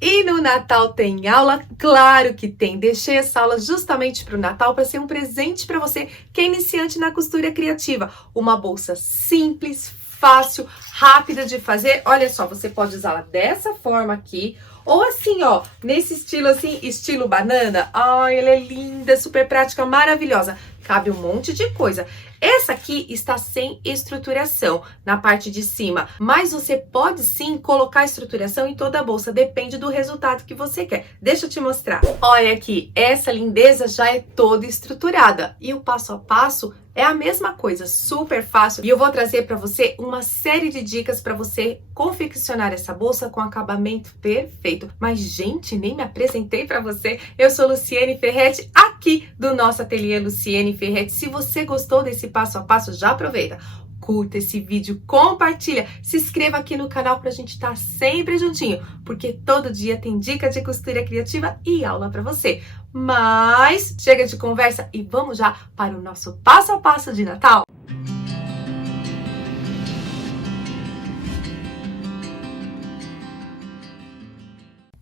E no Natal tem aula? Claro que tem! Deixei essa aula justamente para o Natal para ser um presente para você que é iniciante na costura criativa. Uma bolsa simples, fácil, rápida de fazer. Olha só, você pode usá-la dessa forma aqui, ou assim, ó, nesse estilo assim, estilo banana. Ai, ela é linda, super prática, maravilhosa. Cabe um monte de coisa. Essa aqui está sem estruturação na parte de cima, mas você pode sim colocar estruturação em toda a bolsa, depende do resultado que você quer. Deixa eu te mostrar. Olha aqui, essa lindeza já é toda estruturada e o passo a passo é a mesma coisa, super fácil. E eu vou trazer para você uma série de dicas para você confeccionar essa bolsa com acabamento perfeito. Mas, gente, nem me apresentei para você. Eu sou Luciene Ferretti, aqui do nosso ateliê Luciene Ferretti. Se você gostou desse passo a passo, já aproveita. Curta esse vídeo, compartilha, se inscreva aqui no canal pra gente estar sempre juntinho, porque todo dia tem dica de costura criativa e aula pra você. Mas chega de conversa e vamos já para o nosso passo a passo de Natal.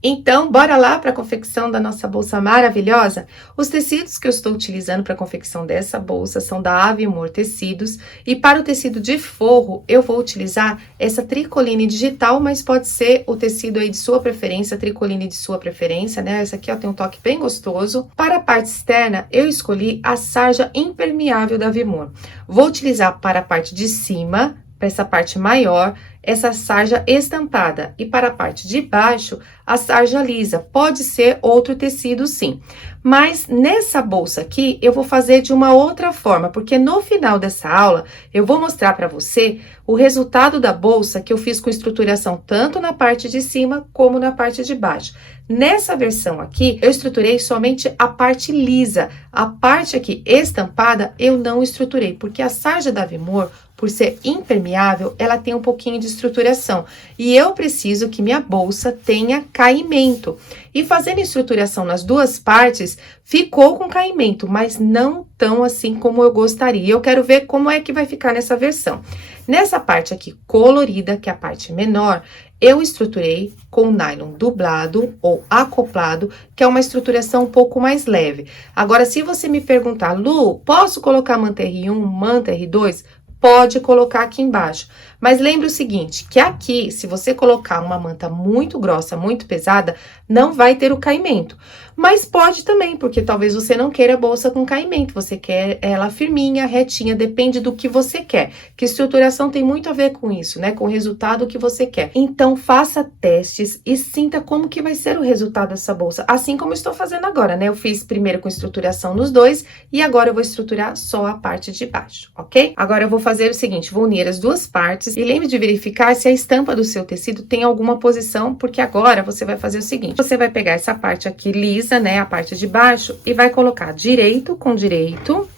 Então, bora lá para a confecção da nossa bolsa maravilhosa? Os tecidos que eu estou utilizando para a confecção dessa bolsa são da Avimor Tecidos. E para o tecido de forro, eu vou utilizar essa tricoline digital, mas pode ser o tecido aí de sua preferência, tricoline de sua preferência, né? Essa aqui, ó, tem um toque bem gostoso. Para a parte externa, eu escolhi a sarja impermeável da Avimor. Vou utilizar para a parte de cima, para essa parte maior, essa sarja estampada, e para a parte de baixo, a sarja lisa. Pode ser outro tecido sim, mas nessa bolsa aqui eu vou fazer de uma outra forma, porque no final dessa aula eu vou mostrar para você o resultado da bolsa que eu fiz com estruturação tanto na parte de cima como na parte de baixo. Nessa versão aqui, eu estruturei somente a parte lisa, a parte aqui estampada eu não estruturei, porque a sarja da Avimor, por ser impermeável, ela tem um pouquinho de estruturação. E eu preciso que minha bolsa tenha caimento. E fazendo estruturação nas duas partes, ficou com caimento, mas não tão assim como eu gostaria. Eu quero ver como é que vai ficar nessa versão. Nessa parte aqui colorida, que é a parte menor, eu estruturei com nylon dublado ou acoplado, que é uma estruturação um pouco mais leve. Agora, se você me perguntar, Lu, posso colocar manta R1, manta R2? Pode colocar aqui embaixo, mas lembre o seguinte, que aqui, se você colocar uma manta muito grossa, muito pesada, não vai ter o caimento, mas pode também, porque talvez você não queira bolsa com caimento, você quer ela firminha, retinha, depende do que você quer, que estruturação tem muito a ver com isso, né, com o resultado que você quer. Então, faça testes e sinta como que vai ser o resultado dessa bolsa, assim como eu estou fazendo agora, né, eu fiz primeiro com estruturação nos dois, e agora eu vou estruturar só a parte de baixo, ok? Agora eu vou fazer o seguinte, vou unir as duas partes e lembre de verificar se a estampa do seu tecido tem alguma posição, porque agora você vai fazer o seguinte, você vai pegar essa parte aqui lisa, né, a parte de baixo, e vai colocar direito com direito.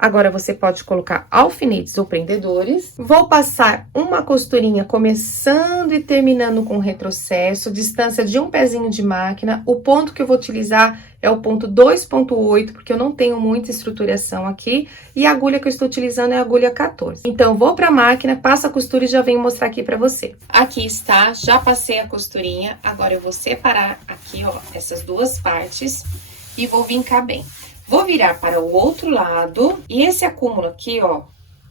Agora, você pode colocar alfinetes ou prendedores. Vou passar uma costurinha começando e terminando com retrocesso, distância de um pezinho de máquina. O ponto que eu vou utilizar é o ponto 2.8, porque eu não tenho muita estruturação aqui. E a agulha que eu estou utilizando é a agulha 14. Então, vou para a máquina, passo a costura e já venho mostrar aqui para você. Aqui está, já passei a costurinha. Agora, eu vou separar aqui, ó, essas duas partes e vou vincar bem. Vou virar para o outro lado e esse acúmulo aqui, ó,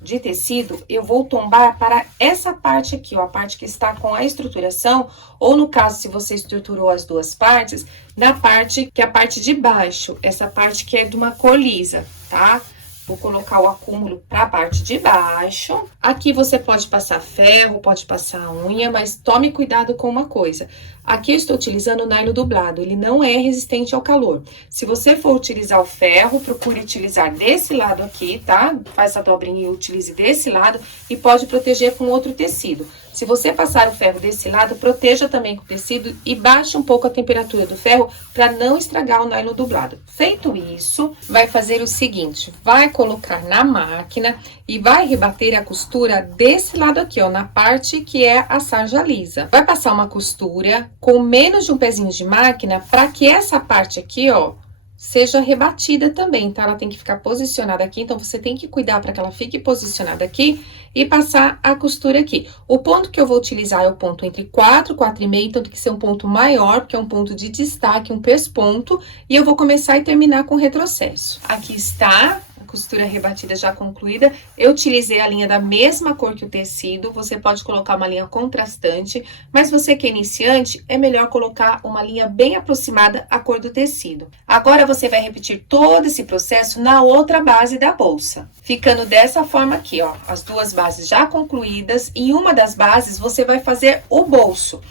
de tecido, eu vou tombar para essa parte aqui, ó, a parte que está com a estruturação, ou no caso, se você estruturou as duas partes, na parte que é a parte de baixo, essa parte que é de uma cor lisa, tá? Vou colocar o acúmulo para a parte de baixo. Aqui você pode passar ferro, pode passar unha, mas tome cuidado com uma coisa. Aqui eu estou utilizando o nylon dublado, ele não é resistente ao calor. Se você for utilizar o ferro, procure utilizar desse lado aqui, tá? Faz essa dobrinha e utilize desse lado e pode proteger com outro tecido. Se você passar o ferro desse lado, proteja também com o tecido e baixe um pouco a temperatura do ferro para não estragar o nylon dublado. Feito isso, vai fazer o seguinte, vai colocar na máquina e vai rebater a costura desse lado aqui, ó, na parte que é a sarja lisa. Vai passar uma costura com menos de um pezinho de máquina para que essa parte aqui, ó, seja rebatida também, tá? Ela tem que ficar posicionada aqui, então você tem que cuidar para que ela fique posicionada aqui e passar a costura aqui. O ponto que eu vou utilizar é o ponto entre 4 e 4,5, então tem que ser um ponto maior, porque é um ponto de destaque, um pesponto, e eu vou começar e terminar com retrocesso. Aqui está costura rebatida já concluída. Eu utilizei a linha da mesma cor que o tecido, você pode colocar uma linha contrastante, mas você que é iniciante, é melhor colocar uma linha bem aproximada à cor do tecido. Agora, você vai repetir todo esse processo na outra base da bolsa, ficando dessa forma aqui, ó, as duas bases já concluídas. Em uma das bases, você vai fazer o bolso.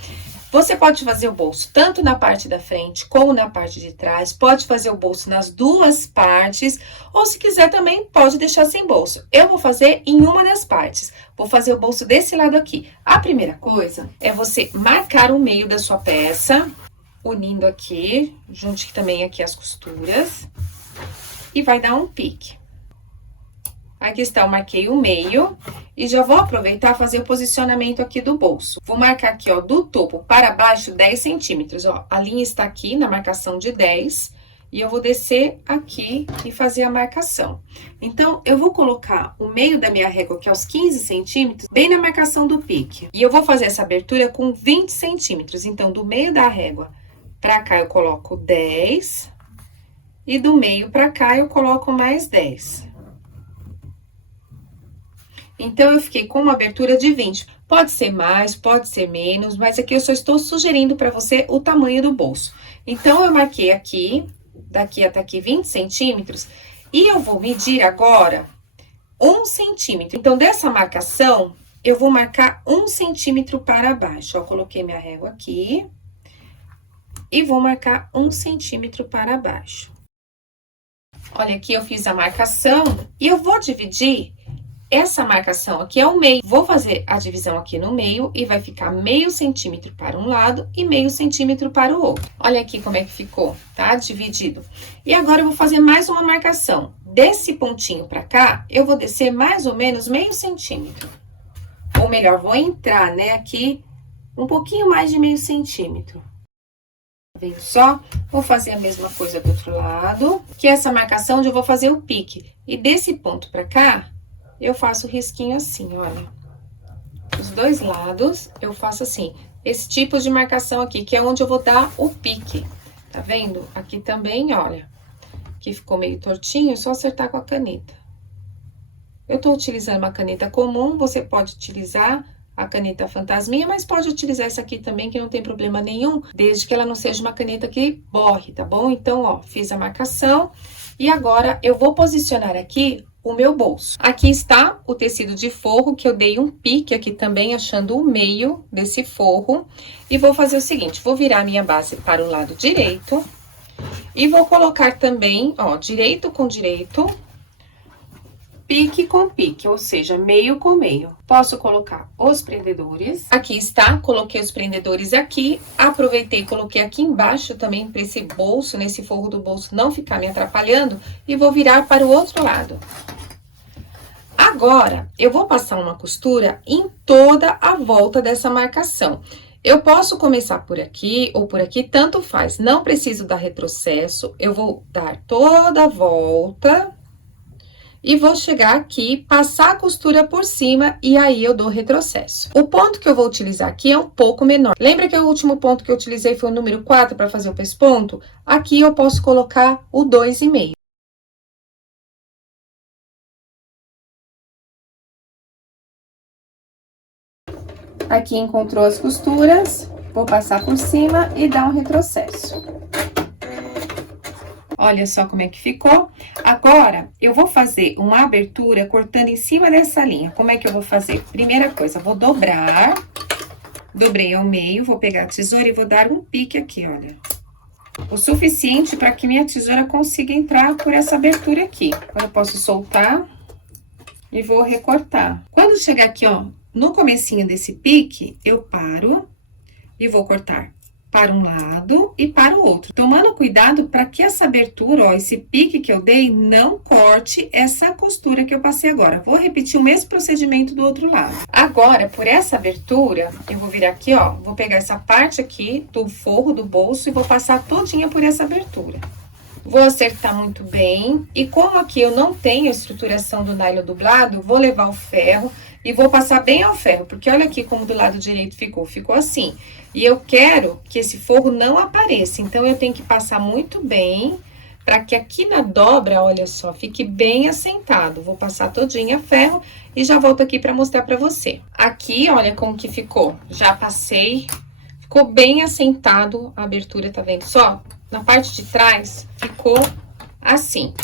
Você pode fazer o bolso tanto na parte da frente como na parte de trás, pode fazer o bolso nas duas partes, ou se quiser também pode deixar sem bolso. Eu vou fazer em uma das partes, vou fazer o bolso desse lado aqui. A primeira coisa é você marcar o meio da sua peça, unindo aqui, junte também aqui as costuras, e vai dar um pique. Aqui está, eu marquei o meio e já vou aproveitar fazer o posicionamento aqui do bolso. Vou marcar aqui, ó, do topo para baixo 10 centímetros, ó. A linha está aqui na marcação de 10 e eu vou descer aqui e fazer a marcação. Então, eu vou colocar o meio da minha régua, que é os 15 centímetros, bem na marcação do pique. E eu vou fazer essa abertura com 20 centímetros. Então, do meio da régua pra cá eu coloco 10 e do meio pra cá eu coloco mais 10. Então, eu fiquei com uma abertura de 20. Pode ser mais, pode ser menos, mas aqui eu só estou sugerindo para você o tamanho do bolso. Então, eu marquei aqui, daqui até aqui, 20 centímetros. E eu vou medir agora 1 centímetro. Então, dessa marcação, eu vou marcar 1 centímetro para baixo. Ó, coloquei minha régua aqui. E vou marcar 1 centímetro para baixo. Olha, aqui eu fiz a marcação e eu vou dividir. Essa marcação aqui é o meio. Vou fazer a divisão aqui no meio e vai ficar meio centímetro para um lado e meio centímetro para o outro. Olha aqui como é que ficou, tá? Dividido. E agora eu vou fazer mais uma marcação. Desse pontinho para cá, eu vou descer mais ou menos meio centímetro. Ou melhor, vou entrar, né, aqui um pouquinho mais de meio centímetro. Vendo só? Vou fazer a mesma coisa do outro lado. Que essa marcação onde eu vou fazer o pique. E desse ponto para cá, eu faço o risquinho assim, olha. Os dois lados, eu faço assim. Esse tipo de marcação aqui, que é onde eu vou dar o pique. Tá vendo? Aqui também, olha. Aqui ficou meio tortinho, é só acertar com a caneta. Eu tô utilizando uma caneta comum, você pode utilizar a caneta fantasminha, mas pode utilizar essa aqui também, que não tem problema nenhum, desde que ela não seja uma caneta que borre, tá bom? Então, ó, fiz a marcação e agora eu vou posicionar aqui o meu bolso. Aqui está o tecido de forro, que eu dei um pique aqui também, achando o meio desse forro. E vou fazer o seguinte, vou virar a minha base para o lado direito. E vou colocar também, ó, direito com direito, pique com pique, ou seja, meio com meio. Posso colocar os prendedores. Aqui está, coloquei os prendedores aqui. Aproveitei e coloquei aqui embaixo também, para esse bolso, nesse forro do bolso não ficar me atrapalhando. E vou virar para o outro lado. Agora, eu vou passar uma costura em toda a volta dessa marcação. Eu posso começar por aqui ou por aqui, tanto faz. Não preciso dar retrocesso. Eu vou dar toda a volta e vou chegar aqui, passar a costura por cima e aí eu dou retrocesso. O ponto que eu vou utilizar aqui é um pouco menor. Lembra que o último ponto que eu utilizei foi o número 4 para fazer o pesponto? Aqui eu posso colocar o 2,5. Aqui encontrou as costuras, vou passar por cima e dar um retrocesso. Olha só como é que ficou. Agora, eu vou fazer uma abertura cortando em cima dessa linha. Como é que eu vou fazer? Primeira coisa, vou dobrar. Dobrei ao meio, vou pegar a tesoura e vou dar um pique aqui, olha. O suficiente para que minha tesoura consiga entrar por essa abertura aqui. Agora, eu posso soltar e vou recortar. Quando chegar aqui, ó, no comecinho desse pique, eu paro e vou cortar para um lado e para o outro. Tomando cuidado para que essa abertura, ó, esse pique que eu dei, não corte essa costura que eu passei agora. Vou repetir o mesmo procedimento do outro lado. Agora, por essa abertura, eu vou vir aqui, ó, vou pegar essa parte aqui do forro do bolso e vou passar todinha por essa abertura. Vou acertar muito bem. E como aqui eu não tenho a estruturação do nylon dublado, vou levar o ferro e vou passar bem ao ferro. Porque olha aqui como do lado direito ficou. Ficou assim. E eu quero que esse forro não apareça. Então, eu tenho que passar muito bem para que aqui na dobra, olha só, fique bem assentado. Vou passar todinha ferro e já volto aqui para mostrar para você. Aqui, olha como que ficou. Já passei, ficou bem assentado a abertura, tá vendo só? Na parte de trás, ficou assim.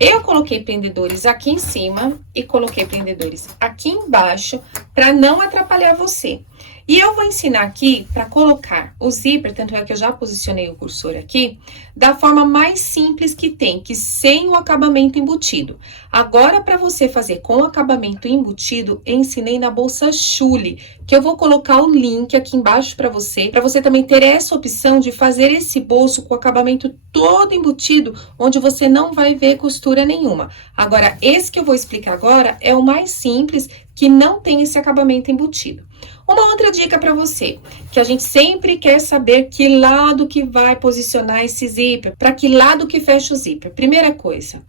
Eu coloquei prendedores aqui em cima e coloquei prendedores aqui embaixo para não atrapalhar você. E eu vou ensinar aqui para colocar o zíper, tanto é que eu já posicionei o cursor aqui, da forma mais simples que tem, que sem o acabamento embutido. Agora, para você fazer com o acabamento embutido, eu ensinei na bolsa Chule, que eu vou colocar o link aqui embaixo para você também ter essa opção de fazer esse bolso com o acabamento todo embutido, onde você não vai ver costura nenhuma. Agora, esse que eu vou explicar agora é o mais simples, que não tem esse acabamento embutido. Uma outra dica para você, que a gente sempre quer saber que lado que vai posicionar esse zíper, para que lado que fecha o zíper. Primeira coisa,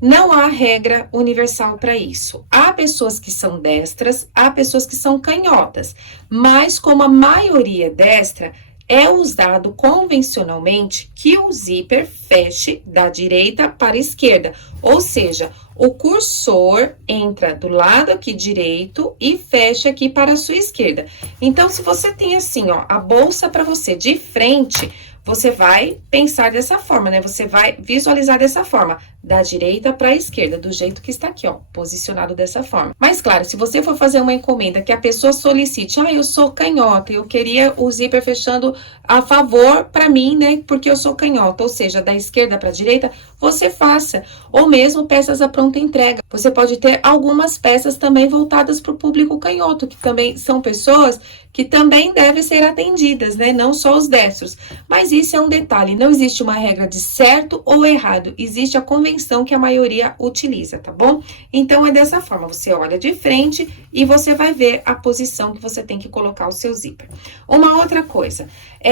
não há regra universal para isso. Há pessoas que são destras, há pessoas que são canhotas, mas como a maioria é destra, é usado convencionalmente que o zíper feche da direita para a esquerda, ou seja, o cursor entra do lado aqui direito e fecha aqui para a sua esquerda. Então, se você tem assim, ó, a bolsa para você de frente, você vai pensar dessa forma, né? Você vai visualizar dessa forma, da direita para a esquerda, do jeito que está aqui, ó, posicionado dessa forma. Mas, claro, se você for fazer uma encomenda que a pessoa solicite, eu sou canhota, eu queria o zíper fechando a favor para mim, né? Porque eu sou canhota, ou seja, da esquerda para a direita, você faça. Ou mesmo peças à pronta entrega. Você pode ter algumas peças também voltadas para o público canhoto, que também são pessoas que também devem ser atendidas, né? Não só os destros. Mas isso é um detalhe, não existe uma regra de certo ou errado, existe a convenção que a maioria utiliza, tá bom? Então, é dessa forma, você olha de frente e você vai ver a posição que você tem que colocar o seu zíper. Uma outra coisa,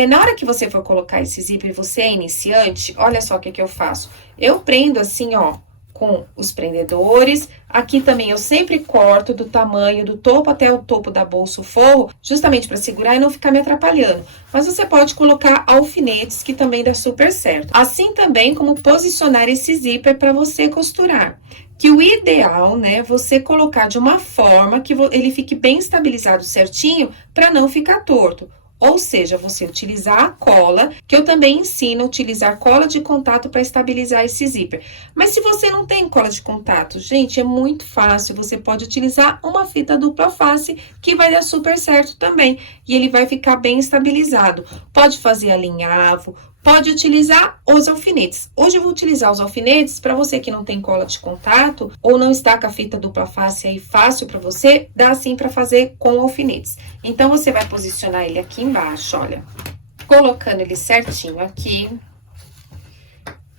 na hora que você for colocar esse zíper e você é iniciante, olha só o que eu faço. Eu prendo assim, ó, com os prendedores. Aqui também eu sempre corto do tamanho do topo até o topo da bolsa o forro, justamente para segurar e não ficar me atrapalhando. Mas você pode colocar alfinetes, que também dá super certo. Assim também como posicionar esse zíper para você costurar. Que o ideal, né, você colocar de uma forma que ele fique bem estabilizado certinho, para não ficar torto. Ou seja, você utilizar a cola, que eu também ensino a utilizar cola de contato para estabilizar esse zíper. Mas se você não tem cola de contato, gente, é muito fácil. Você pode utilizar uma fita dupla face, que vai dar super certo também. E ele vai ficar bem estabilizado. Pode fazer alinhavo, pode utilizar os alfinetes. Hoje eu vou utilizar os alfinetes para você que não tem cola de contato ou não está com a fita dupla face aí fácil para você, dá assim para fazer com alfinetes. Então, você vai posicionar ele aqui embaixo, olha, colocando ele certinho aqui.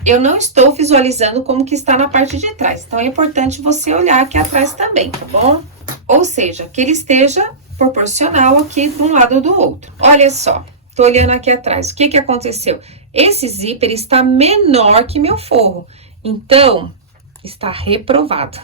Eu não estou visualizando como que está na parte de trás, então é importante você olhar aqui atrás também, tá bom? Ou seja, que ele esteja proporcional aqui de um lado ou do outro. Olha só. Tô olhando aqui atrás, o que que aconteceu? Esse zíper está menor que meu forro, então, está reprovado.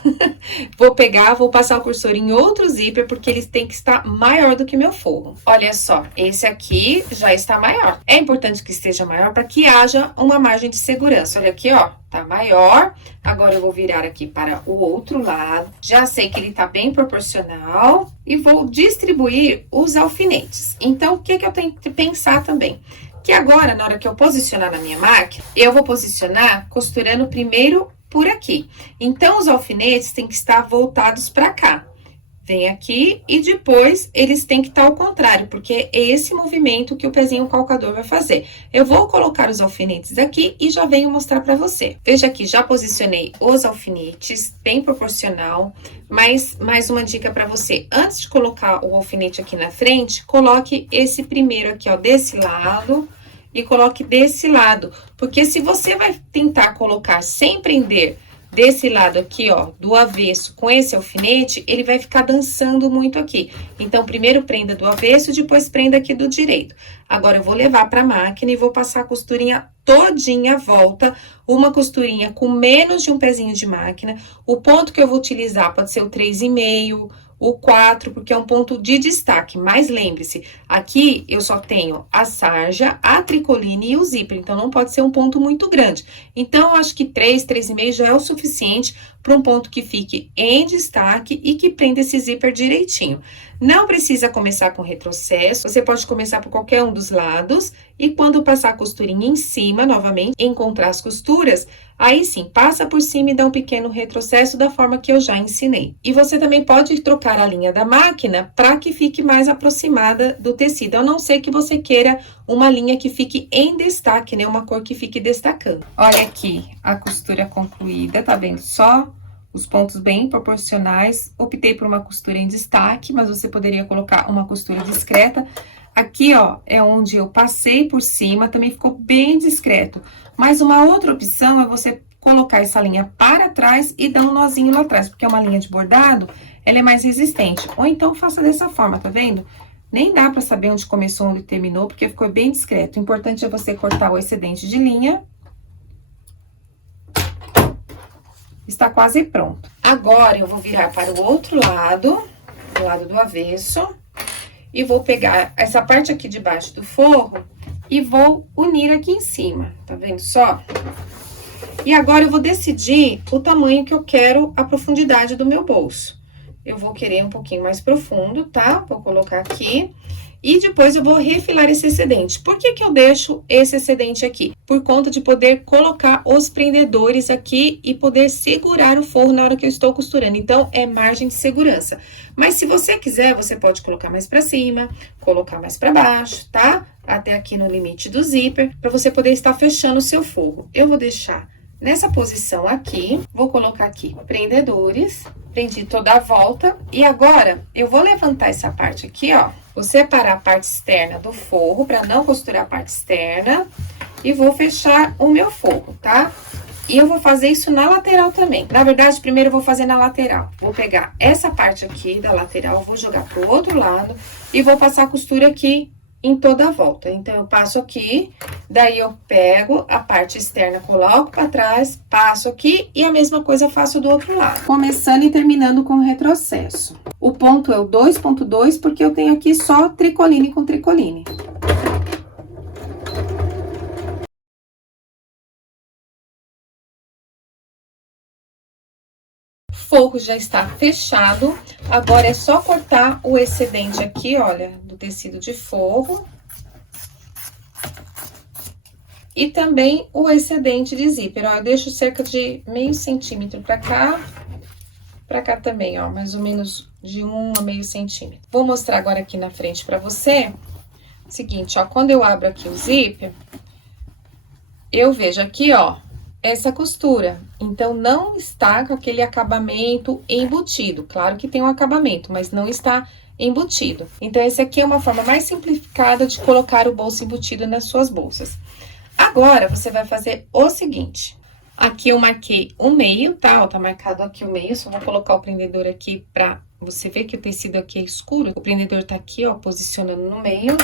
Vou passar o cursor em outro zíper, porque eles têm que estar maior do que meu forro. Olha só, esse aqui já está maior. É importante que esteja maior para que haja uma margem de segurança. Olha aqui, ó, tá maior. Agora, eu vou virar aqui para o outro lado. Já sei que ele tá bem proporcional. E vou distribuir os alfinetes. Então, o que que eu tenho que pensar também? Que agora, na hora que eu posicionar na minha máquina, eu vou posicionar costurando primeiro por aqui. Então, os alfinetes têm que estar voltados para cá. Vem aqui e depois eles têm que estar ao contrário, porque é esse movimento que o pezinho calcador vai fazer. Eu vou colocar os alfinetes aqui e já venho mostrar para você. Veja aqui, já posicionei os alfinetes, bem proporcional, mas mais uma dica para você. Antes de colocar o alfinete aqui na frente, coloque esse primeiro aqui, ó, desse lado e coloque desse lado. Porque se você vai tentar colocar sem prender desse lado aqui, ó, do avesso, com esse alfinete, ele vai ficar dançando muito aqui. Então, primeiro prenda do avesso, depois prenda aqui do direito. Agora, eu vou levar pra máquina e vou passar a costurinha todinha à volta, uma costurinha com menos de um pezinho de máquina. O ponto que eu vou utilizar pode ser o 3,5, o 4, porque é um ponto de destaque. Mas lembre-se, aqui eu só tenho a sarja, a tricoline e o zíper, então não pode ser um ponto muito grande. Então, eu acho que 3,5 já é o suficiente para um ponto que fique em destaque e que prenda esse zíper direitinho. Não precisa começar com retrocesso, você pode começar por qualquer um dos lados e quando passar a costurinha em cima, novamente, encontrar as costuras, aí sim, passa por cima e dá um pequeno retrocesso da forma que eu já ensinei. E você também pode trocar a linha da máquina para que fique mais aproximada do tecido, a não ser que você queira uma linha que fique em destaque, né? Uma cor que fique destacando. Olha aqui a costura concluída, tá vendo só? Os pontos bem proporcionais. Optei por uma costura em destaque, mas você poderia colocar uma costura discreta. Aqui, ó, é onde eu passei por cima, também ficou bem discreto. Mas uma outra opção é você colocar essa linha para trás e dar um nozinho lá atrás, porque é uma linha de bordado, ela é mais resistente. Ou então, faça dessa forma, tá vendo? Nem dá pra saber onde começou, onde terminou, porque ficou bem discreto. O importante é você cortar o excedente de linha. Está quase pronto. Agora, eu vou virar para o outro lado, do lado do avesso, e vou pegar essa parte aqui de baixo do forro e vou unir aqui em cima, tá vendo só? E agora, eu vou decidir o tamanho que eu quero, a profundidade do meu bolso. Eu vou querer um pouquinho mais profundo, tá? Vou colocar aqui. E depois eu vou refilar esse excedente. Por que que eu deixo esse excedente aqui? Por conta de poder colocar os prendedores aqui e poder segurar o forro na hora que eu estou costurando. Então, é margem de segurança. Mas se você quiser, você pode colocar mais pra cima, colocar mais pra baixo, tá? Até aqui no limite do zíper, pra você poder estar fechando o seu forro. Eu vou deixar nessa posição aqui, vou colocar aqui prendedores, prendi toda a volta. E agora, eu vou levantar essa parte aqui, ó. Vou separar a parte externa do forro, pra não costurar a parte externa. E vou fechar o meu forro, tá? E eu vou fazer isso na lateral também. Na verdade, primeiro eu vou fazer na lateral. Vou pegar essa parte aqui da lateral, vou jogar pro outro lado. E vou passar a costura aqui em toda a volta. Então, eu passo aqui, daí eu pego a parte externa, coloco pra trás, passo aqui e a mesma coisa eu faço do outro lado. Começando e terminando com o retrocesso. O ponto é o 2,2, porque eu tenho aqui só tricoline com tricoline. Forro já está fechado, agora é só cortar o excedente aqui, olha, do tecido de forro. E também o excedente de zíper, ó, eu deixo cerca de meio centímetro pra cá também, ó, mais ou menos de 1 a meio centímetro. Vou mostrar agora aqui na frente pra você, seguinte, ó, quando eu abro aqui o zíper, eu vejo aqui, ó, essa costura, então, não está com aquele acabamento embutido. Claro que tem um acabamento, mas não está embutido. Então, essa aqui é uma forma mais simplificada de colocar o bolso embutido nas suas bolsas. Agora, você vai fazer o seguinte. Aqui eu marquei o meio, tá? Ó, tá marcado aqui o meio, só vou colocar o prendedor aqui pra você ver que o tecido aqui é escuro. O prendedor tá aqui, ó, posicionando no meio.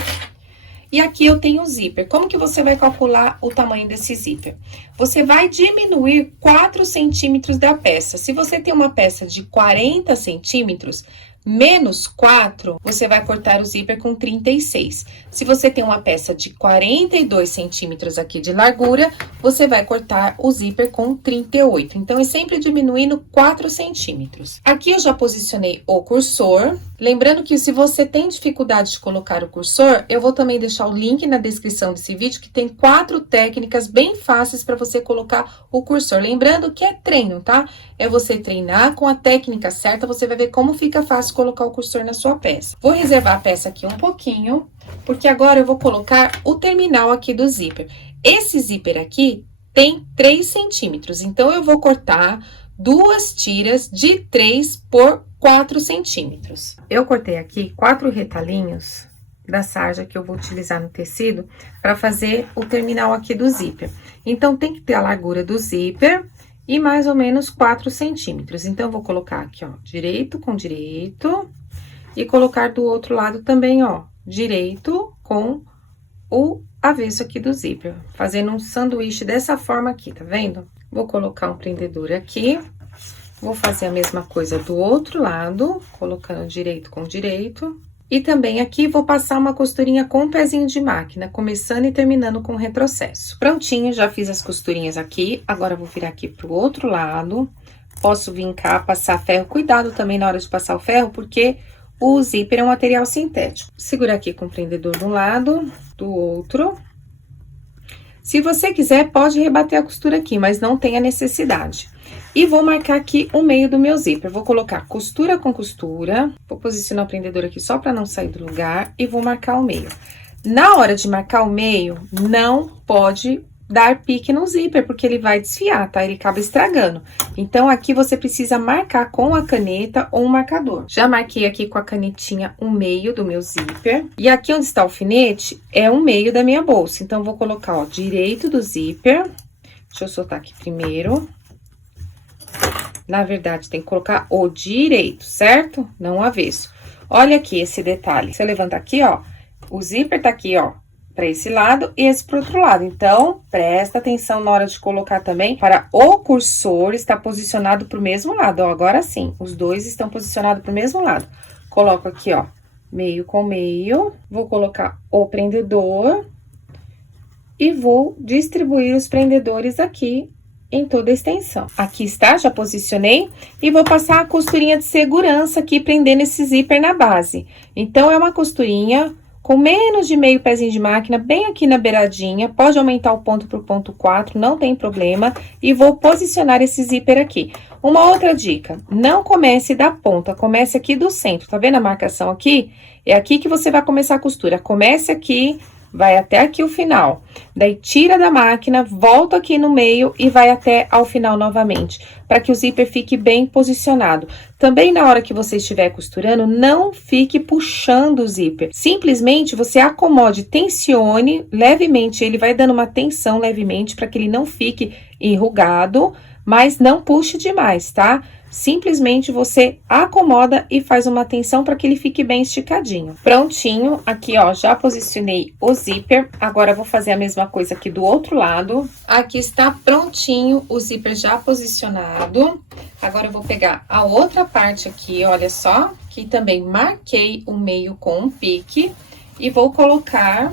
E aqui eu tenho o zíper. Como que você vai calcular o tamanho desse zíper? Você vai diminuir 4 centímetros da peça. Se você tem uma peça de 40 centímetros, menos 4, você vai cortar o zíper com 36. Se você tem uma peça de 42 centímetros aqui de largura, você vai cortar o zíper com 38. Então, é sempre diminuindo 4 centímetros. Aqui eu já posicionei o cursor. Lembrando que se você tem dificuldade de colocar o cursor, eu vou também deixar o link na descrição desse vídeo, que tem 4 técnicas bem fáceis para você colocar o cursor. Lembrando que é treino, tá? É você treinar com a técnica certa, você vai ver como fica fácil colocar o cursor na sua peça. Vou reservar a peça aqui um pouquinho, porque agora eu vou colocar o terminal aqui do zíper. Esse zíper aqui tem 3 centímetros, então eu vou cortar 2 tiras de 3 por 4 centímetros. Eu cortei aqui 4 retalhinhos da sarja que eu vou utilizar no tecido para fazer o terminal aqui do zíper. Então, tem que ter a largura do zíper e mais ou menos 4 centímetros. Então, eu vou colocar aqui, ó, direito com direito, e colocar do outro lado também, ó, direito com o avesso aqui do zíper, fazendo um sanduíche dessa forma aqui, tá vendo? Vou colocar um prendedor aqui, vou fazer a mesma coisa do outro lado, colocando direito com direito. E também aqui vou passar uma costurinha com um pezinho de máquina, começando e terminando com retrocesso. Prontinho, já fiz as costurinhas aqui, agora eu vou virar aqui pro outro lado. Posso vir cá, passar ferro, cuidado também na hora de passar o ferro, porque o zíper é um material sintético. Segurar aqui com o prendedor de um lado, do outro. Se você quiser, pode rebater a costura aqui, mas não tem a necessidade. E vou marcar aqui o meio do meu zíper. Vou colocar costura com costura. Vou posicionar o prendedor aqui só para não sair do lugar. E vou marcar o meio. Na hora de marcar o meio, não pode dar pique no zíper, porque ele vai desfiar, tá? Ele acaba estragando. Então, aqui você precisa marcar com a caneta ou um marcador. Já marquei aqui com a canetinha o meio do meu zíper. E aqui onde está o alfinete, é o meio da minha bolsa. Então, vou colocar, ó, direito do zíper. Deixa eu soltar aqui primeiro. Na verdade, tem que colocar o direito, certo? Não o avesso. Olha aqui esse detalhe. Se eu levantar aqui, ó, o zíper tá aqui, ó, para esse lado e esse pro outro lado. Então, presta atenção na hora de colocar também para o cursor estar posicionado pro mesmo lado, ó. Agora sim, os dois estão posicionados pro mesmo lado. Coloco aqui, ó, meio com meio. Vou colocar o prendedor e vou distribuir os prendedores aqui em toda a extensão. Aqui está, já posicionei e vou passar a costurinha de segurança aqui, prendendo esse zíper na base. Então, é uma costurinha com menos de meio pezinho de máquina, bem aqui na beiradinha, pode aumentar o ponto pro ponto 4, não tem problema, e vou posicionar esse zíper aqui. Uma outra dica, não comece da ponta, comece aqui do centro, tá vendo a marcação aqui? É aqui que você vai começar a costura, comece aqui, vai até aqui o final, daí tira da máquina, volta aqui no meio e vai até ao final novamente, para que o zíper fique bem posicionado. Também na hora que você estiver costurando, não fique puxando o zíper, simplesmente você acomode, tensione levemente, ele vai dando uma tensão levemente para que ele não fique enrugado, mas não puxe demais, tá? Simplesmente você acomoda e faz uma tensão para que ele fique bem esticadinho. Prontinho, aqui ó, já posicionei o zíper, agora vou fazer a mesma coisa aqui do outro lado. Aqui está prontinho o zíper já posicionado. Agora eu vou pegar a outra parte aqui, olha só, que também marquei o meio com um pique e vou colocar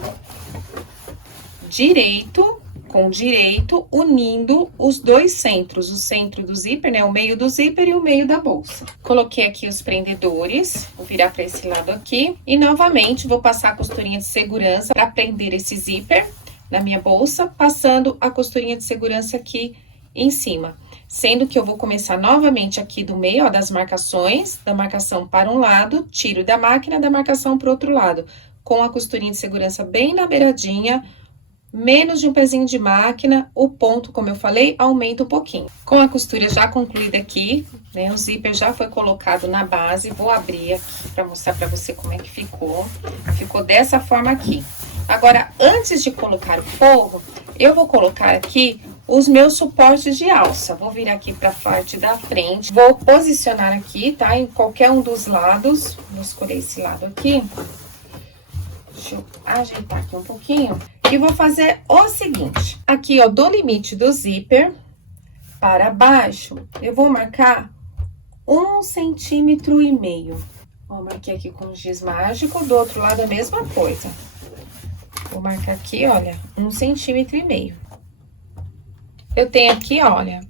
direito com direito, unindo os dois centros, o centro do zíper, né, o meio do zíper e o meio da bolsa. Coloquei aqui os prendedores, vou virar para esse lado aqui, e novamente vou passar a costurinha de segurança para prender esse zíper na minha bolsa, passando a costurinha de segurança aqui em cima. Sendo que eu vou começar novamente aqui do meio, ó, das marcações, da marcação para um lado, tiro da máquina, da marcação para o outro lado, com a costurinha de segurança bem na beiradinha, menos de um pezinho de máquina, o ponto, como eu falei, aumenta um pouquinho. Com a costura já concluída aqui, né, o zíper já foi colocado na base, vou abrir aqui para mostrar para você como é que ficou. Ficou dessa forma aqui. Agora, antes de colocar o forro, eu vou colocar aqui os meus suportes de alça. Vou virar aqui para a parte da frente, vou posicionar aqui, tá, em qualquer um dos lados. Vou escolher esse lado aqui. Deixa eu ajeitar aqui um pouquinho. E vou fazer o seguinte, aqui, ó, do limite do zíper para baixo, eu vou marcar 1,5 centímetro. Ó, marquei aqui com giz mágico, do outro lado a mesma coisa. Vou marcar aqui, olha, 1,5 centímetro. Eu tenho aqui, olha,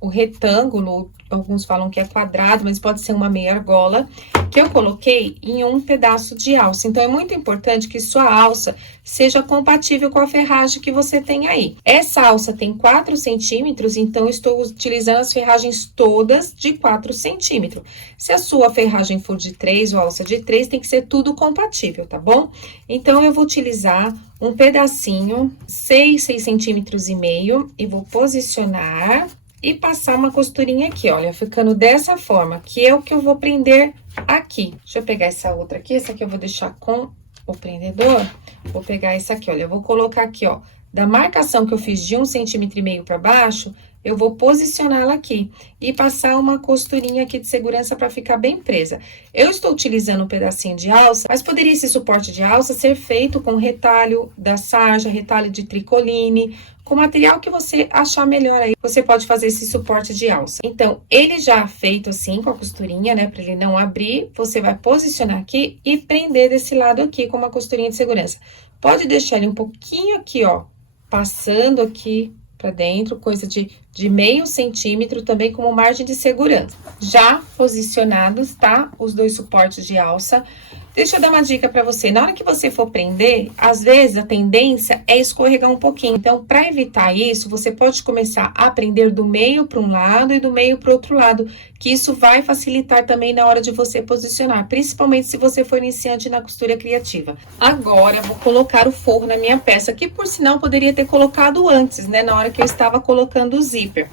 o retângulo, alguns falam que é quadrado, mas pode ser uma meia argola, que eu coloquei em um pedaço de alça. Então, é muito importante que sua alça seja compatível com a ferragem que você tem aí. Essa alça tem 4 centímetros, então, eu estou utilizando as ferragens todas de 4 centímetros. Se a sua ferragem for de 3 ou alça de 3, tem que ser tudo compatível, tá bom? Então, eu vou utilizar um pedacinho, 6 centímetros e meio, e vou posicionar e passar uma costurinha aqui, olha, ficando dessa forma, que é o que eu vou prender aqui. Deixa eu pegar essa outra aqui, essa aqui eu vou deixar com o prendedor. Vou pegar essa aqui, olha, eu vou colocar aqui, ó, da marcação que eu fiz de 1,5 cm para baixo, eu vou posicioná-la aqui e passar uma costurinha aqui de segurança para ficar bem presa. Eu estou utilizando um pedacinho de alça, mas poderia esse suporte de alça ser feito com retalho da sarja, retalho de tricoline, com material que você achar melhor aí. Você pode fazer esse suporte de alça. Então, ele já feito assim, com a costurinha, né, para ele não abrir, você vai posicionar aqui e prender desse lado aqui com uma costurinha de segurança. Pode deixar ele um pouquinho aqui, ó, passando aqui para dentro, coisa de 0,5 centímetro, também como margem de segurança. Já posicionados, tá? Os dois suportes de alça. Deixa eu dar uma dica para você. Na hora que você for prender, às vezes a tendência é escorregar um pouquinho. Então, para evitar isso, você pode começar a prender do meio para um lado e do meio para o outro lado, que isso vai facilitar também na hora de você posicionar, principalmente se você for iniciante na costura criativa. Agora, eu vou colocar o forro na minha peça, que por sinal poderia ter colocado antes, né, na hora que eu estava colocando o zíper.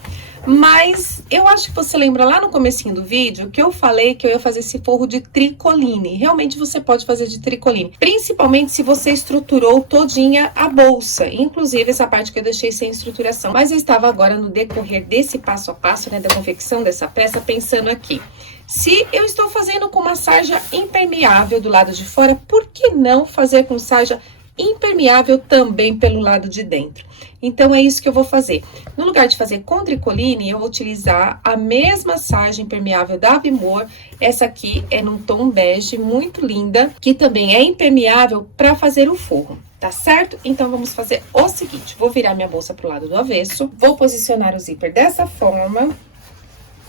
Mas eu acho que você lembra lá no comecinho do vídeo que eu falei que eu ia fazer esse forro de tricoline. Realmente você pode fazer de tricoline, principalmente se você estruturou todinha a bolsa, inclusive essa parte que eu deixei sem estruturação. Mas eu estava agora no decorrer desse passo a passo, né, da confecção dessa peça, pensando aqui. Se eu estou fazendo com uma sarja impermeável do lado de fora, por que não fazer com sarja impermeável também pelo lado de dentro? Então, é isso que eu vou fazer. No lugar de fazer com tricoline, eu vou utilizar a mesma sarja impermeável da Avimor. Essa aqui é num tom bege, muito linda, que também é impermeável para fazer o forro, tá certo? Então, vamos fazer o seguinte, vou virar minha bolsa pro lado do avesso, vou posicionar o zíper dessa forma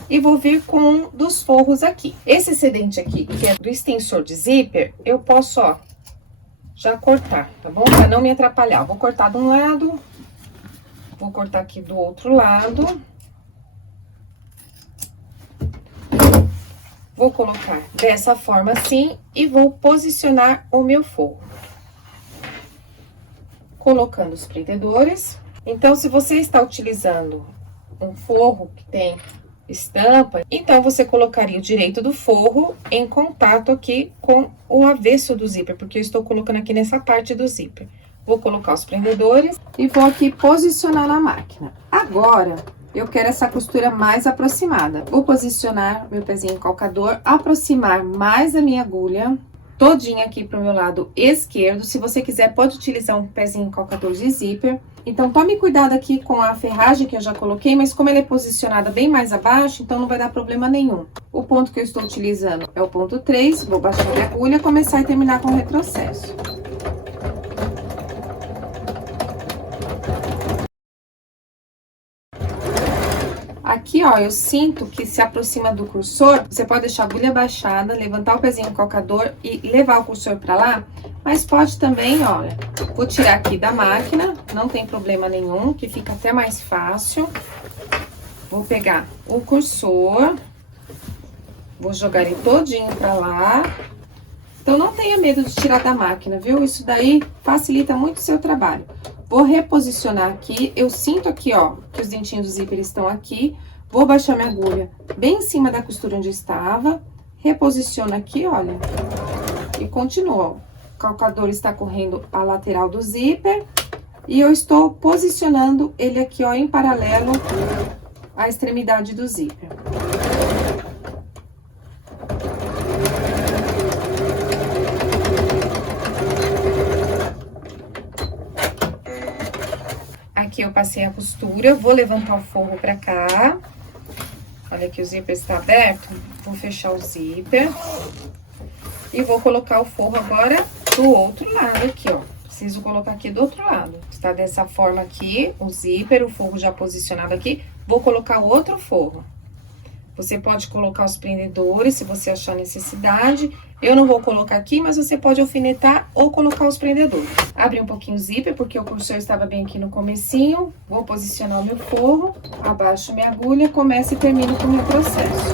e vou vir com um dos forros aqui. Esse excedente aqui, que é do extensor de zíper, eu posso, ó, já cortar, tá bom? Pra não me atrapalhar. Vou cortar de um lado, vou cortar aqui do outro lado. Vou colocar dessa forma assim e vou posicionar o meu forro. Colocando os prendedores. Então, se você está utilizando um forro que tem estampa, então você colocaria o direito do forro em contato aqui com o avesso do zíper, porque eu estou colocando aqui nessa parte do zíper. Vou colocar os prendedores e vou aqui posicionar na máquina. Agora, eu quero essa costura mais aproximada. Vou posicionar meu pezinho encalcador, aproximar mais a minha agulha todinha aqui pro meu lado esquerdo. Se você quiser, pode utilizar um pezinho encalcador de zíper. Então, tome cuidado aqui com a ferragem que eu já coloquei, mas como ela é posicionada bem mais abaixo, então não vai dar problema nenhum. O ponto que eu estou utilizando é o ponto 3, vou baixar minha agulha, começar e terminar com o retrocesso. Aqui, ó, eu sinto que se aproxima do cursor, você pode deixar a agulha baixada, levantar o pezinho calcador e levar o cursor pra lá, mas pode também, olha, vou tirar aqui da máquina, não tem problema nenhum, que fica até mais fácil. Vou pegar o cursor, vou jogar ele todinho pra lá. Então, não tenha medo de tirar da máquina, viu? Isso daí facilita muito o seu trabalho. Vou reposicionar aqui, eu sinto aqui, ó, que os dentinhos do zíper estão aqui. Vou baixar minha agulha bem em cima da costura onde estava. Reposiciono aqui, olha. E continua, ó. O calcador está correndo a lateral do zíper. E eu estou posicionando ele aqui, ó, em paralelo à extremidade do zíper. Aqui eu passei a costura, vou levantar o forro pra cá. Olha que o zíper está aberto, vou fechar o zíper. E vou colocar o forro agora do outro lado aqui, ó. Preciso colocar aqui do outro lado. Está dessa forma aqui, o zíper, o forro já posicionado aqui. Vou colocar o outro forro. Você pode colocar os prendedores, se você achar necessidade. Eu não vou colocar aqui, mas você pode alfinetar ou colocar os prendedores. Abri um pouquinho o zíper, porque o cursor estava bem aqui no comecinho. Vou posicionar o meu forro, abaixo minha agulha, começo e termino com o meu processo.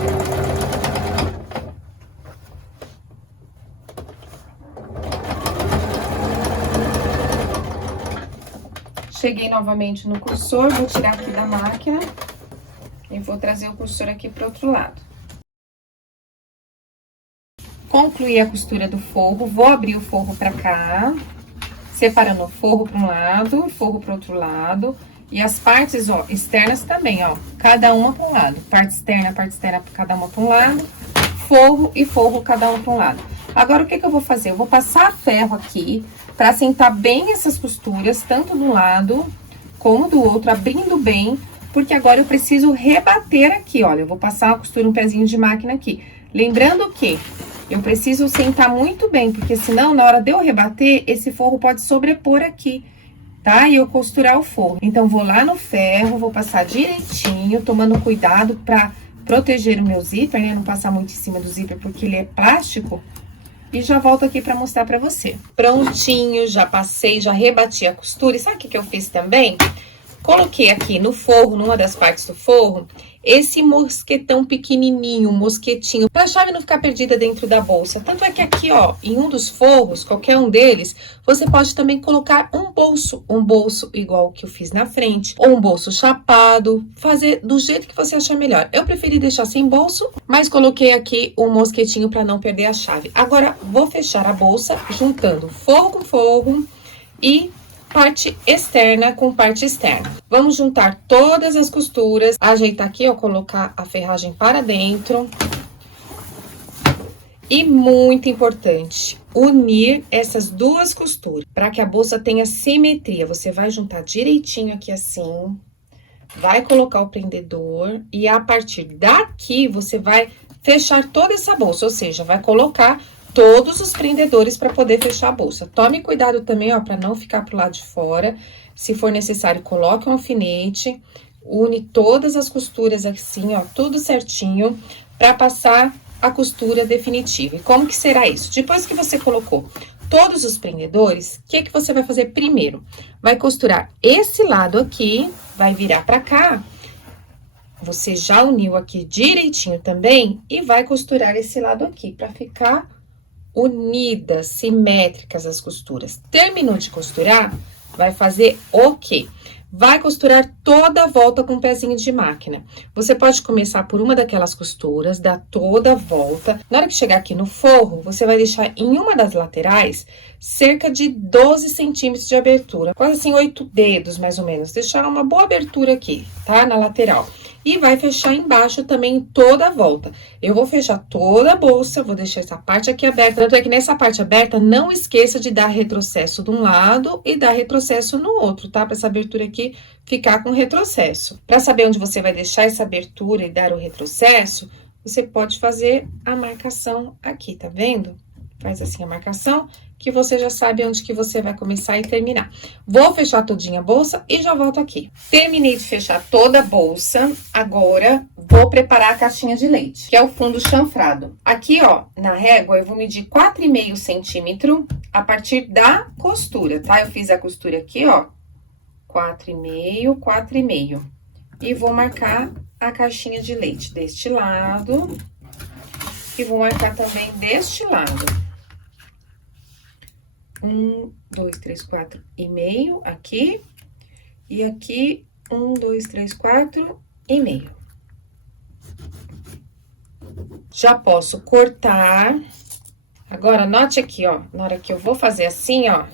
Cheguei novamente no cursor, vou tirar aqui da máquina. E vou trazer o cursor aqui para o outro lado. Concluí a costura do forro, vou abrir o forro para cá. separando o forro para um lado, forro para outro lado. E as partes, ó, externas também, ó, cada uma para um lado. Parte externa, cada uma para um lado. Forro e forro, cada um para um lado. Agora, o que que eu vou fazer? Eu vou passar ferro aqui para assentar bem essas costuras, tanto do lado como do outro, abrindo bem, porque agora eu preciso rebater aqui, olha, eu vou passar uma costura, um pezinho de máquina aqui. Lembrando que eu preciso sentar muito bem, porque senão, na hora de eu rebater, esse forro pode sobrepor aqui, tá? E eu costurar o forro. Então, vou lá no ferro, vou passar direitinho, tomando cuidado pra proteger o meu zíper, né? Não passar muito em cima do zíper, porque ele é plástico. E já volto aqui pra mostrar pra você. Prontinho, já passei, já rebati a costura. E sabe o que que eu fiz também? Coloquei aqui no forro, numa das partes do forro, esse mosquetão pequenininho, um mosquetinho, pra chave não ficar perdida dentro da bolsa. Tanto é que aqui, ó, em um dos forros, qualquer um deles, você pode também colocar um bolso igual o que eu fiz na frente, ou um bolso chapado, fazer do jeito que você achar melhor. Eu preferi deixar sem bolso, mas coloquei aqui um mosquetinho pra não perder a chave. Agora, vou fechar a bolsa juntando forro com forro e parte externa com parte externa. Vamos juntar todas as costuras, ajeitar aqui, ó, colocar a ferragem para dentro. E muito importante, unir essas duas costuras, para que a bolsa tenha simetria. Você vai juntar direitinho aqui assim, vai colocar o prendedor e a partir daqui você vai fechar toda essa bolsa, ou seja, vai colocar todos os prendedores para poder fechar a bolsa. Tome cuidado também, ó, para não ficar pro lado de fora. Se for necessário, coloque um alfinete, une todas as costuras assim, ó, tudo certinho, para passar a costura definitiva. E como que será isso? Depois que você colocou todos os prendedores, o que que você vai fazer primeiro? Vai costurar esse lado aqui, vai virar para cá. Você já uniu aqui direitinho também e vai costurar esse lado aqui para ficar unidas, simétricas as costuras. Terminou de costurar, vai fazer o quê? Vai costurar toda a volta com o pezinho de máquina. Você pode começar por uma daquelas costuras, dar toda a volta. Na hora que chegar aqui no forro, você vai deixar em uma das laterais cerca de 12 centímetros de abertura. Quase assim 8 dedos, mais ou menos. Deixar uma boa abertura aqui, tá? Na lateral. E vai fechar embaixo também toda a volta. Eu vou fechar toda a bolsa, vou deixar essa parte aqui aberta. Tanto é que nessa parte aberta, não esqueça de dar retrocesso de um lado e dar retrocesso no outro, tá? Pra essa abertura aqui ficar com retrocesso. Pra saber onde você vai deixar essa abertura e dar o retrocesso, você pode fazer a marcação aqui, tá vendo? Faz assim a marcação, que você já sabe onde que você vai começar e terminar. Vou fechar todinha a bolsa e já volto aqui. Terminei de fechar toda a bolsa, agora vou preparar a caixinha de leite, que é o fundo chanfrado. Aqui, ó, na régua, eu vou medir 4,5 centímetro a partir da costura, tá? Eu fiz a costura aqui, ó, 4,5, 4,5. E vou marcar a caixinha de leite deste lado e vou marcar também deste lado. 1, 2, 3, 4 e meio aqui. E aqui, 1, 2, 3, 4 e meio. Já posso cortar. Agora, note aqui, ó, na hora que eu vou fazer assim, ó.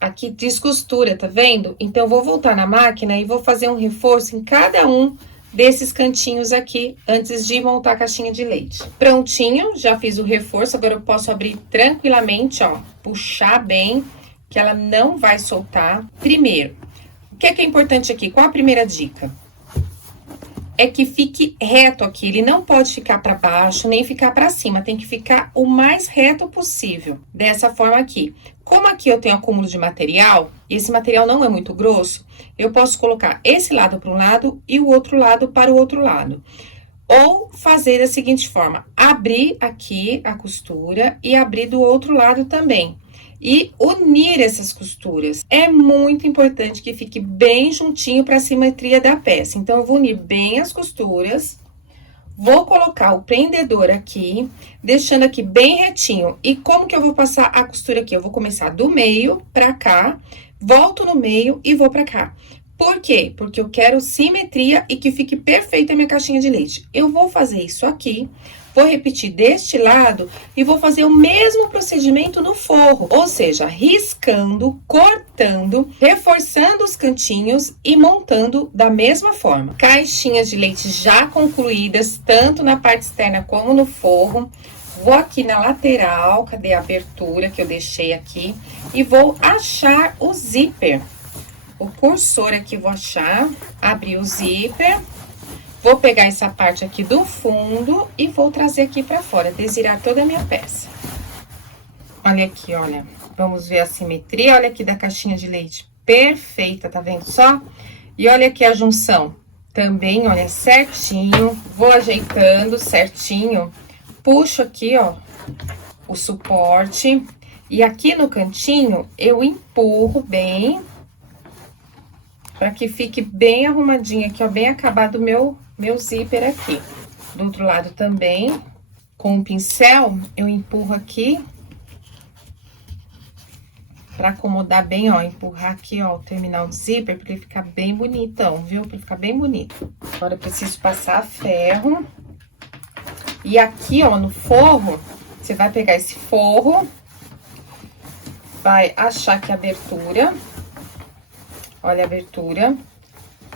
Aqui descostura, tá vendo? Então, eu vou voltar na máquina e vou fazer um reforço em cada um desses cantinhos aqui, antes de montar a caixinha de leite. Prontinho, já fiz o reforço, agora eu posso abrir tranquilamente, ó, puxar bem, que ela não vai soltar. Primeiro, o que é importante aqui? Qual a primeira dica? É que fique reto aqui, ele não pode ficar para baixo, nem ficar para cima, tem que ficar o mais reto possível, dessa forma aqui. Como aqui eu tenho acúmulo de material, e esse material não é muito grosso, eu posso colocar esse lado para um lado e o outro lado para o outro lado. Ou fazer da seguinte forma, abrir aqui a costura e abrir do outro lado também. E unir essas costuras. É muito importante que fique bem juntinho para a simetria da peça. Então, eu vou unir bem as costuras. Vou colocar o prendedor aqui, deixando aqui bem retinho. E como que eu vou passar a costura aqui? Eu vou começar do meio pra cá, volto no meio e vou pra cá. Por quê? Porque eu quero simetria e que fique perfeita a minha caixinha de leite. Eu vou fazer isso aqui, Vou repetir deste lado e vou fazer o mesmo procedimento no forro, ou seja, riscando, cortando, reforçando os cantinhos e montando da mesma forma. Caixinhas de leite já concluídas, tanto na parte externa como no forro. Vou aqui na lateral, cadê a abertura que eu deixei aqui? E vou achar o zíper. O cursor aqui, vou achar, abrir o zíper. Vou pegar essa parte aqui do fundo e vou trazer aqui pra fora, desvirar toda a minha peça. Olha aqui, olha. Vamos ver a simetria, olha aqui da caixinha de leite. Perfeita, tá vendo só? E olha aqui a junção. Também, olha, certinho. Vou ajeitando certinho. Puxo aqui, ó, o suporte. E aqui no cantinho, eu empurro bem, para que fique bem arrumadinho aqui, ó, bem acabado meu zíper aqui. Do outro lado também, com o pincel, eu empurro aqui, para acomodar bem, ó, empurrar aqui, ó, o terminal do zíper, para ele ficar bem bonitão, viu? Para ele ficar bem bonito. Agora eu preciso passar ferro. E aqui, ó, no forro, você vai pegar esse forro, vai achar aqui a abertura. Olha a abertura.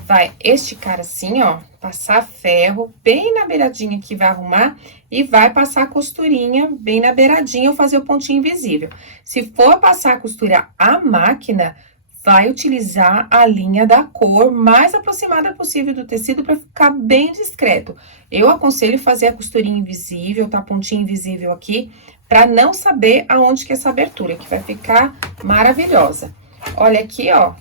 Vai esticar assim, ó, passar ferro bem na beiradinha aqui, vai arrumar e vai passar a costurinha bem na beiradinha ou fazer o pontinho invisível. Se for passar a costura à máquina, vai utilizar a linha da cor mais aproximada possível do tecido para ficar bem discreto. Eu aconselho fazer a costurinha invisível, tá? Pontinho invisível aqui, para não saber aonde que é essa abertura, que vai ficar maravilhosa. Olha aqui, ó.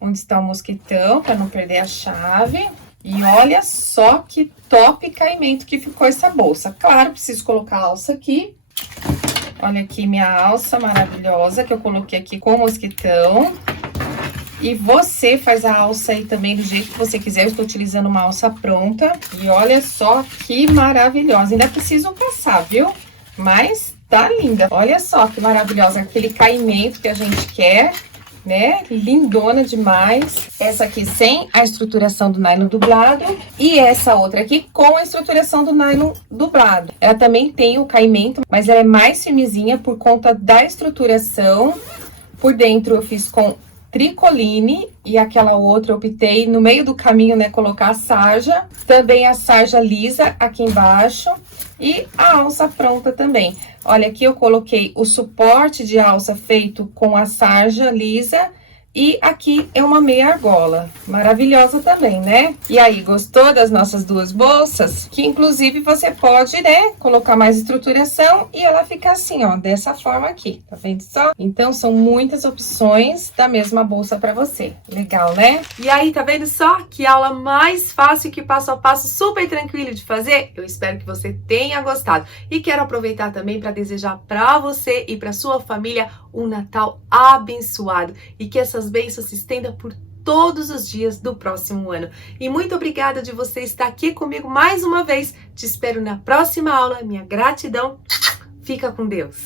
Onde está o mosquitão, para não perder a chave. E olha só que top caimento que ficou essa bolsa. Claro, preciso colocar a alça aqui. Olha aqui minha alça maravilhosa, que eu coloquei aqui com o mosquitão. E você faz a alça aí também do jeito que você quiser. Eu estou utilizando uma alça pronta. E olha só que maravilhosa. Ainda preciso passar, viu? Mas tá linda. Olha só que maravilhosa. Aquele caimento que a gente quer, né? Lindona demais. Essa aqui sem a estruturação do nylon dublado e essa outra aqui com a estruturação do nylon dublado. Ela também tem o caimento, mas ela é mais firmezinha por conta da estruturação. Por dentro eu fiz com tricoline e aquela outra eu optei no meio do caminho, né, colocar a sarja. Também a sarja lisa aqui embaixo e a alça pronta também. Olha, aqui eu coloquei o suporte de alça feito com a sarja lisa e aqui é uma meia argola. Maravilhosa também, né? E aí, gostou das nossas duas bolsas? Que inclusive você pode, né, colocar mais estruturação e ela fica assim, ó, dessa forma aqui, tá vendo só? Então, são muitas opções da mesma bolsa pra você. Legal, né? E aí, tá vendo só? Que aula mais fácil, que passo a passo super tranquilo de fazer? Eu espero que você tenha gostado. E quero aproveitar também para desejar para você e para sua família um Natal abençoado. E que essas bênçãos se estendam por todos os dias do próximo ano. E muito obrigada de você estar aqui comigo mais uma vez. Te espero na próxima aula. Minha gratidão. Fica com Deus.